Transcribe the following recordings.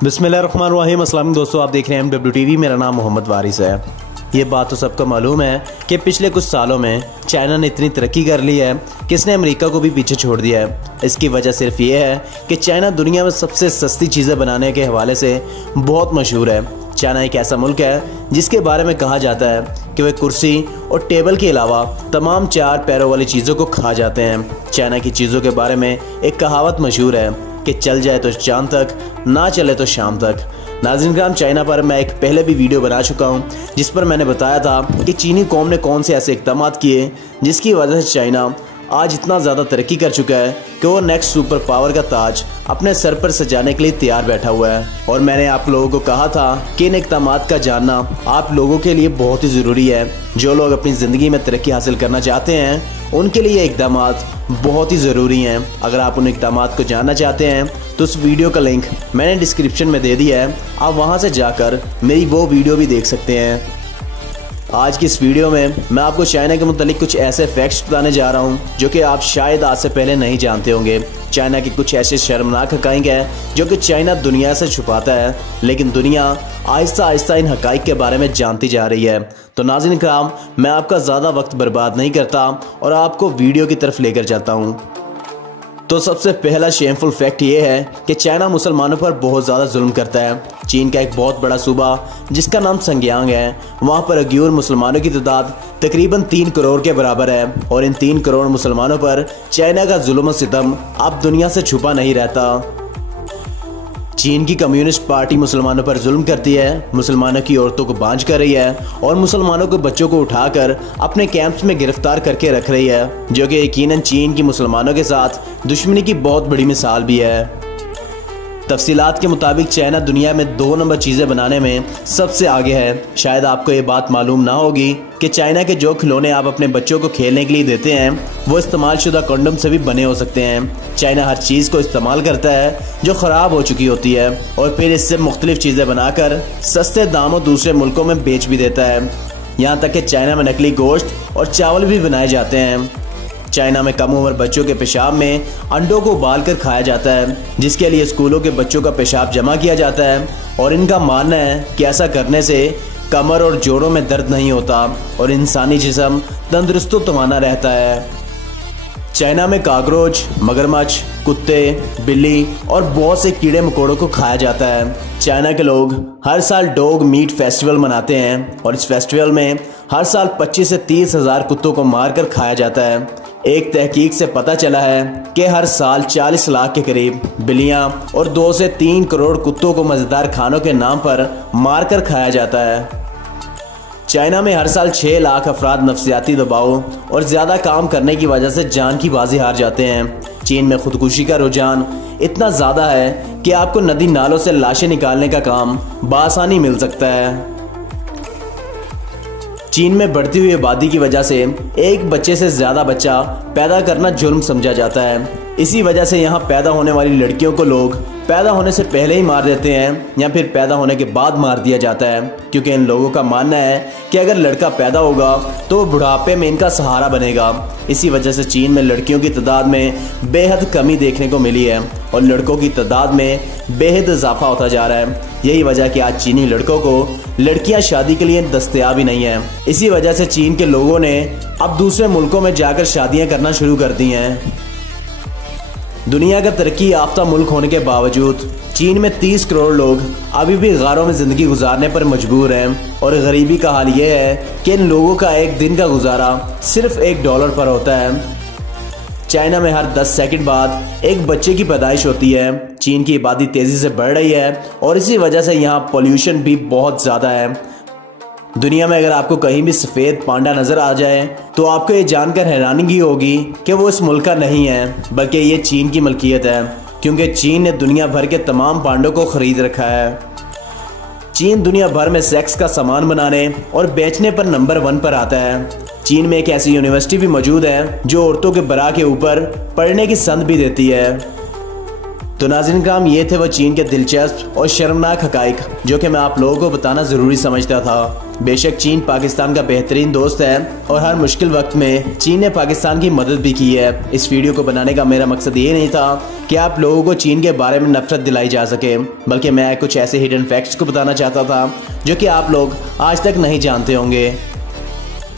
बिस्मिल्लाहिर्रहमानिर्रहीम। अस्सलाम दोस्तों, आप देख रहे हैं MWTV। मेरा नाम मोहम्मद वारिस है। ये बात तो सबको मालूम है कि पिछले कुछ सालों में चाइना ने इतनी तरक्की कर ली है कि इसने अमेरिका को भी पीछे छोड़ दिया है। इसकी वजह सिर्फ ये है कि चाइना दुनिया में सबसे सस्ती चीज़ें बनाने के हवाले से बहुत मशहूर है। चाइना एक ऐसा मुल्क है जिसके बारे में कहा जाता है कि वह कुर्सी और टेबल के अलावा तमाम 4 पैरों वाली चीज़ों को खा जाते हैं। चाइना की चीज़ों के बारे में एक कहावत मशहूर है कि चल जाए तो चांद तक, ना चले तो शाम तक। नाज़रीन किराम, चाइना पर मैं एक पहले भी वीडियो बना चुका हूं जिस पर मैंने बताया था कि चीनी कौम ने कौन से ऐसे इक़दाम किए जिसकी वजह से चाइना आज इतना ज़्यादा तरक्की कर चुका है कि वो नेक्स्ट सुपर पावर का ताज अपने सर पर सजाने के लिए तैयार बैठा हुआ है। और मैंने आप लोगों को कहा था कि इन इक़दाम का जानना आप लोगों के लिए बहुत ही ज़रूरी है। जो लोग अपनी ज़िंदगी में तरक्की हासिल करना चाहते हैं उनके लिए ये इक़दाम बहुत ही ज़रूरी हैं। अगर आप उन इक़दाम को जानना चाहते हैं तो उस वीडियो का लिंक मैंने डिस्क्रिप्शन में दे दिया है, आप वहाँ से जाकर मेरी वो वीडियो भी देख सकते हैं। आज की इस वीडियो में मैं आपको चाइना के मुतालिक कुछ ऐसे फैक्ट्स बताने जा रहा हूं जो कि आप शायद आज से पहले नहीं जानते होंगे। चाइना के कुछ ऐसे शर्मनाक हक़ाइक़ हैं जो कि चाइना दुनिया से छुपाता है, लेकिन दुनिया आहिस्ता आहिस्ता इन हक़ाइक़ के बारे में जानती जा रही है। तो नाज़रीन किराम, मैं आपका ज़्यादा वक्त बर्बाद नहीं करता और आपको वीडियो की तरफ लेकर जाता हूँ। तो सबसे पहला शेमफुल फैक्ट ये है कि चाइना मुसलमानों पर बहुत ज़्यादा जुल्म करता है। चीन का एक बहुत बड़ा सूबा जिसका नाम संज्ञांग है, वहाँ पर अगयूर मुसलमानों की तादाद तकरीबन 3 करोड़ के बराबर है। और इन 3 करोड़ मुसलमानों पर चाइना का जुल्म सितम अब दुनिया से छुपा नहीं रहता। चीन की कम्युनिस्ट पार्टी मुसलमानों पर जुल्म करती है, मुसलमानों की औरतों को बांझ कर रही है और मुसलमानों के बच्चों को उठाकर अपने कैंप्स में गिरफ्तार करके रख रही है, जो कि यकीनन चीन की मुसलमानों के साथ दुश्मनी की बहुत बड़ी मिसाल भी है। तफसीलात के मुताबिक चाइना दुनिया में 2 नंबर चीज़ें बनाने में सबसे आगे है। शायद आपको ये बात मालूम ना होगी कि चाइना के जो खिलौने आप अपने बच्चों को खेलने के लिए देते हैं वो इस्तेमाल शुदा कंडोम से भी बने हो सकते हैं। चाइना हर चीज़ को इस्तेमाल करता है जो ख़राब हो चुकी होती है और फिर इससे मुख्तलिफ चीज़ें बनाकर सस्ते दामों दूसरे मुल्कों में बेच भी देता है। यहाँ तक कि चाइना में नकली गोश्त और चावल भी बनाए जाते हैं। चाइना में कम उम्र बच्चों के पेशाब में अंडों को उबाल कर खाया जाता है, जिसके लिए स्कूलों के बच्चों का पेशाब जमा किया जाता है। और इनका मानना है कि ऐसा करने से कमर और जोड़ों में दर्द नहीं होता और इंसानी जिस्म तंदुरुस्त तवाना रहता है। चाइना में काकरोच, मगरमच्छ, कुत्ते, बिल्ली और बहुत से कीड़े मकोड़ों को खाया जाता है। चाइना के लोग हर साल डॉग मीट फेस्टिवल मनाते हैं और इस फेस्टिवल में हर साल 25 से 30 हज़ार कुत्तों को मारकर खाया जाता है। एक तहकीक से पता चला है कि हर साल 40 लाख के करीब बिल्लियां और 2 से 3 करोड़ कुत्तों को मज़ेदार खानों के नाम पर मारकर खाया जाता है। चाइना में हर साल 6 लाख अफराद नफ्सियाती दबाव और ज़्यादा काम करने की वजह से जान की बाजी हार जाते हैं। चीन में खुदकुशी का रुझान इतना ज़्यादा है कि आपको नदी नालों से लाशें निकालने का काम बआसानी मिल सकता है। चीन में बढ़ती हुई आबादी की वजह से एक बच्चे से ज़्यादा बच्चा पैदा करना जुर्म समझा जाता है। इसी वजह से यहाँ पैदा होने वाली लड़कियों को लोग पैदा होने से पहले ही मार देते हैं या फिर पैदा होने के बाद मार दिया जाता है, क्योंकि इन लोगों का मानना है कि अगर लड़का पैदा होगा तो वो बुढ़ापे में इनका सहारा बनेगा। इसी वजह से चीन में लड़कियों की तादाद में बेहद कमी देखने को मिली है और लड़कों की तादाद में बेहद इजाफा होता जा रहा है। यही वजह कि आज चीनी लड़कों को लड़कियां शादी के लिए दस्तयाब ही नहीं है। इसी वजह से चीन के लोगों ने अब दूसरे मुल्कों में जाकर शादियां करना शुरू कर दी हैं। दुनिया का तरक्की याफ्ता मुल्क होने के बावजूद चीन में 30 करोड़ लोग अभी भी गारों में ज़िंदगी गुजारने पर मजबूर हैं और गरीबी का हाल ये है कि इन लोगों का एक दिन का गुजारा सिर्फ $1 पर होता है। चाइना में हर 10 सेकंड बाद एक बच्चे की पैदाइश होती है। चीन की आबादी तेज़ी से बढ़ रही है और इसी वजह से यहाँ पोल्यूशन भी बहुत ज़्यादा है। दुनिया में अगर आपको कहीं भी सफ़ेद पांडा नज़र आ जाए तो आपको ये जानकर हैरानी होगी कि वो इस मुल्क का नहीं है बल्कि ये चीन की मलकियत है, क्योंकि चीन ने दुनिया भर के तमाम पांडों को ख़रीद रखा है। चीन दुनिया भर में सेक्स का सामान बनाने और बेचने पर नंबर 1 पर आता है। चीन में एक ऐसी यूनिवर्सिटी भी मौजूद है जो औरतों के बरा के ऊपर पढ़ने की संद भी देती है। तो नाज़रीन कराम, ये थे वो चीन के दिलचस्प और शर्मनाक हकाइक जो कि मैं आप लोगों को बताना ज़रूरी समझता था। बेशक चीन पाकिस्तान का बेहतरीन दोस्त है और हर मुश्किल वक्त में चीन ने पाकिस्तान की मदद भी की है। इस वीडियो को बनाने का मेरा मकसद ये नहीं था कि आप लोगों को चीन के बारे में नफरत दिलाई जा सके, बल्कि मैं कुछ ऐसे हिडन फैक्ट्स को बताना चाहता था जो कि आप लोग आज तक नहीं जानते होंगे।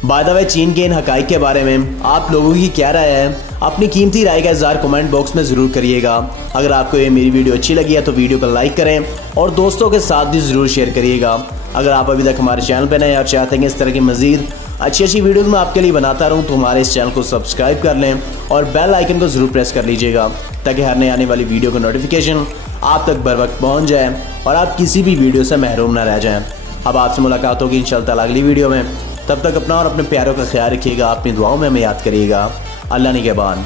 बाय द वे, चीन के इन हकाइक के बारे में आप लोगों की क्या राय है? अपनी कीमती राय का इज़हार कमेंट बॉक्स में ज़रूर करिएगा। अगर आपको ये मेरी वीडियो अच्छी लगी है तो वीडियो को लाइक करें और दोस्तों के साथ भी ज़रूर शेयर करिएगा। अगर आप अभी तक हमारे चैनल पर नए और चाहते हैं इस तरह की मज़ीद अच्छी वीडियोज़ मैं आपके लिए बनाता रहूँ तो हमारे इस चैनल को सब्सक्राइब कर लें और बेल आइकन को ज़रूर प्रेस कर लीजिएगा ताकि हर नई आने वाली वीडियो का नोटिफिकेशन आप तक बर वक्त पहुँच जाए और आप किसी भी वीडियो से महरूम ना रह जाएँ। अब आपसे मुलाकात होगी इंशाअल्लाह अगली वीडियो में। तब तक अपना और अपने प्यारों का ख्याल रखिएगा। अपनी दुआओं में हमें याद करिएगा। अल्लाह निगहबान।